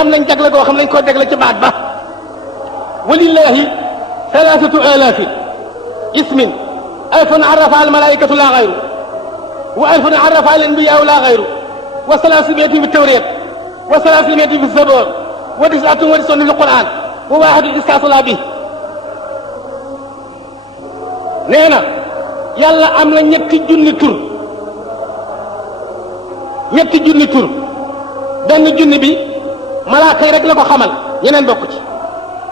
am nañ jagle goo xam nañ ko jagle ci baat ba walillahi thalathatu alafi ismin alfun arrafa al malaikatu la gayru wa alfun arrafa al anbiya la gayru wa salasimiyati fi tawrat wa salasimiyati fi zabur wa tisatun wa tisuna fi alquran wa wahidun istasala bi nee na yàlla am na ñetti junni tur benn junni bi malaaka yi rek la ko xamal ñeneen bokk ci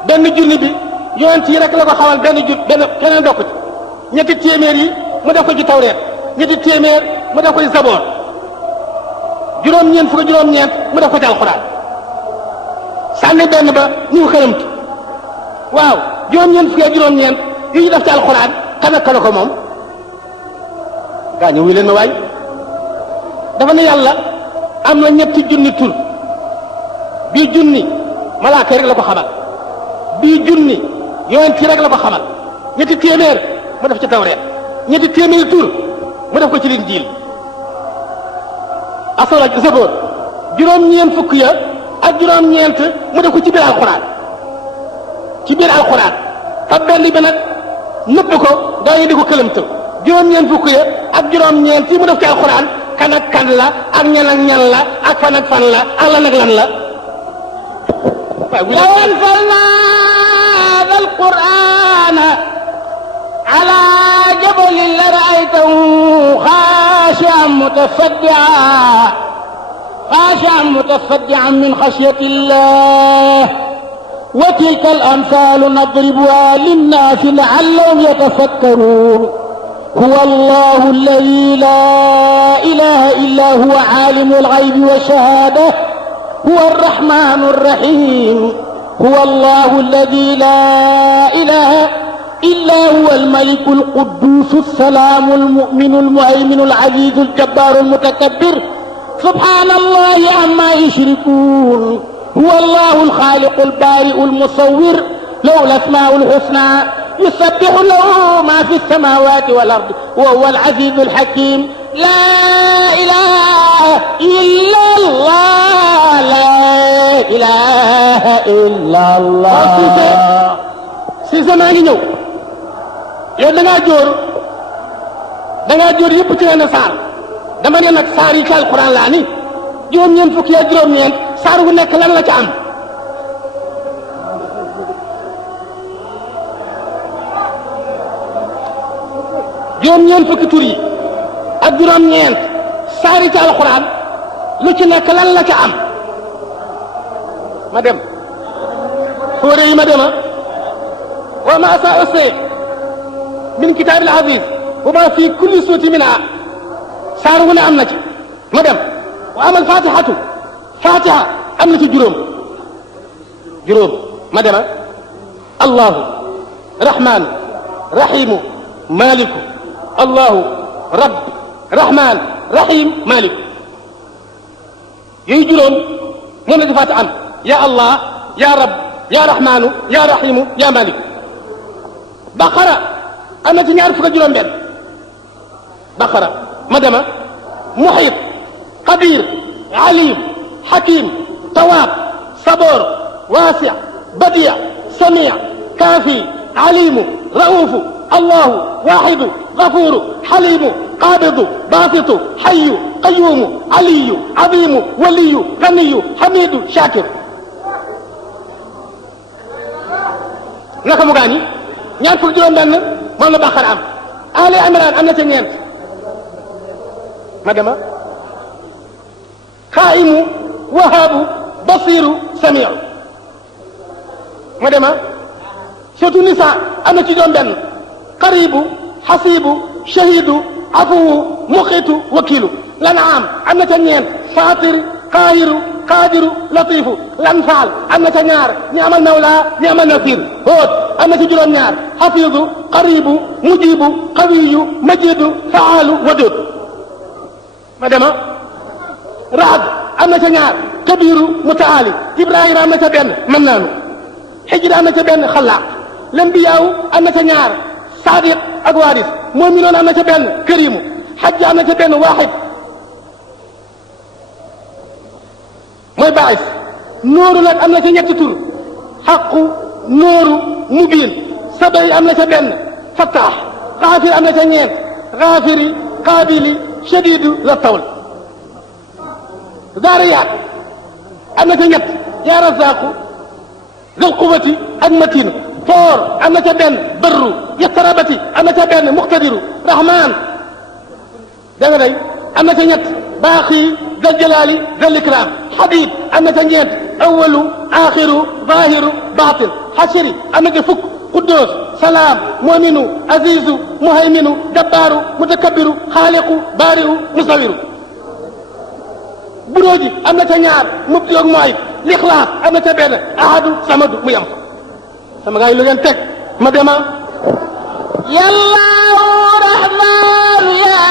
benn junni bi yonent yi rek la ko xamal benn keneen bokk ci ñetti téeméer yi mu def ko ci tawreet ñetti téeméer mu def ko ci saboor juróom-ñeent fukk juróom-ñeent mu def ko ci alxuraan sànni benn ba ñu xërëmtu waaw juróom-ñeent fukk juróom-ñeent yi ñu def ci alxuraan kan ko moom gaa ñu wi leen ma waay dafa ne yàlla am na ñetti junni tur bii junni malaaka yi rek la ko xamal bii junni yonent yi rek la ko xamal ñetti téeméer mu def ci tawreet ñetti téeméeri tur mu def ko ci linjiil asawra zabóor juróom-ñeent fukk ya ak juróom-ñeent mu def ko ci biir alxuraan fa benn bi nag nëbb ko gaa yi di ko këlëmtal juróom-ñeent fukk ya ak juróom-ñeent yi mu def ci alxuraan kan ak kan la ak ñan ak ñan la ak fan ak fan la ak lan ak lan la لو أنزلنا هذا القرآن على جبل لرأيته خاشعا متصدعا من خشية الله وتلك الأمثال نضربها للناس لعلهم يتفكرون هو الله الذي لا إله إلا هو عالم الغيب والشهادة هو الرحمن الرحيم هو الله الذي لا إله إلا هو الملك القدوس السلام المؤمن المهيمن العزيز الجبار المتكبر سبحان الله عما يشركون هو الله الخالق البارئ المصور له الأسماء الحسنى يسبح له ما في السماوات والأرض وهو العزيز الحكيم لا إله إلا الله لا إله إلا الله Cissé maa ngi ñëw yow da ngaa jóor yëpp ci leen saar dama ne nag saar yi ci alxuraan laa ni juróom-ñeent fukki ak juróom-ñeent saar wu nekk lan la ca am juróom-ñeent fukki tur yi ak juróom-ñeent saar yi ci alxuraan lu ci nekk lan la ca am ma dem fóore yi ma dema wa ma saa usayf min kitaabil aziz wa ma fi kulli suuti minha saar wu ne am na ci ma dem wa amal fatihatu fatiha am na ci juróom ma dema allahu rahmanu rahimu maliku allahu rabb rahman rahim malik yooyu juróom moom la di fatiha am ya allah ya rabb ya rahmanu ya rahimu ya malik baqara am na ci ñaar fukk ak juróom benn baqara ma dema muhit qadir alim hakim tawab sabor wasi badia samia kafi alimu raufu allahu wahidu غفور حليم قابض باسط حي قيوم علي عظيم ولي غني حميد شاكر naka mu gaañi ñaar fukk juróom benn moom la Baqara am Ali Imran am na ca ñeent ma dema xaayimu wahaabu basiru samiu ma dema surtout Nisa am na ci juróom benn qaribu xasibu shahidu afuwu muqitu wakilu lanaam am na ca ñeent fatir qaahiru qaadiru latifu lanfaal am na ca ñaar ñi amal mawla ñi amal nasir hóot am na ci juróom-ñaar xafidu qaribu mujibu qawiyu majidu faalu wadud ma dema raad am na ca ñaar kabiru mutaali ibrahima am na ca benn mën naanu xijra am na ca benn xalaaq lambiyaaw am na ca ñaar saadiq ak waaris mu'minoon am na ca benn karimu xajj am na ca benn waaxid mooy baais nooru nag am na ca ñetti tur xaqu nooru mubiin sabay am na ca benn fattaax xaafir am na ca ñeent xaafiri qaabili shadiidu la tawl zaariyaat am na ca ñett yaa razaqu zul quwwati ak matin toor am na ca benn barru yaqtarabati am na ca benn muqtadiru rahman da nga day am na ca ñett baaqi zal jalaali zal ikram xadid am na ca ñeent awalu axiru zahiru batin xasiri am na ca fukk quddus salaam muminu azizu muhayminu jabbaaru mutakabbiru xaaliqu baari'u musawiru buróoji am na ca ñaar mubdi ak muayib lixlaas am na ca benn ahadu samadu mu yam fa sama gaa yi lu ngeen teg ma dema yallahu rahmanu ya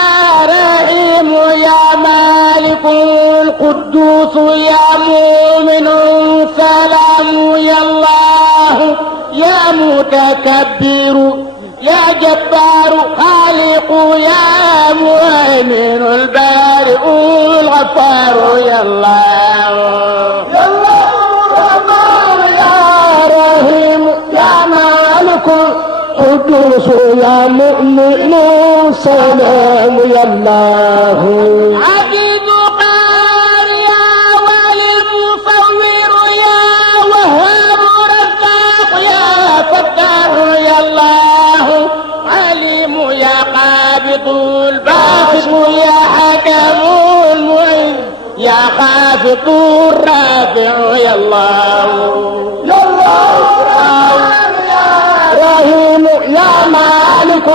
rahimu ya malikul quddus ya muminu salamu yallahu ya mutakabbiru ya jabbaru khaliqu ya mu'minu al-bari'u al-ghaffaru yallahu قدوس يا مؤمن سلام يا الله عزيز قار يا ولي المصور يا وهاب رزاق يا فتاح يا الله عليم يا قابض الباسط يا حكم المعز يا خافض الرافع يا الله يا الله رحيم يا مالك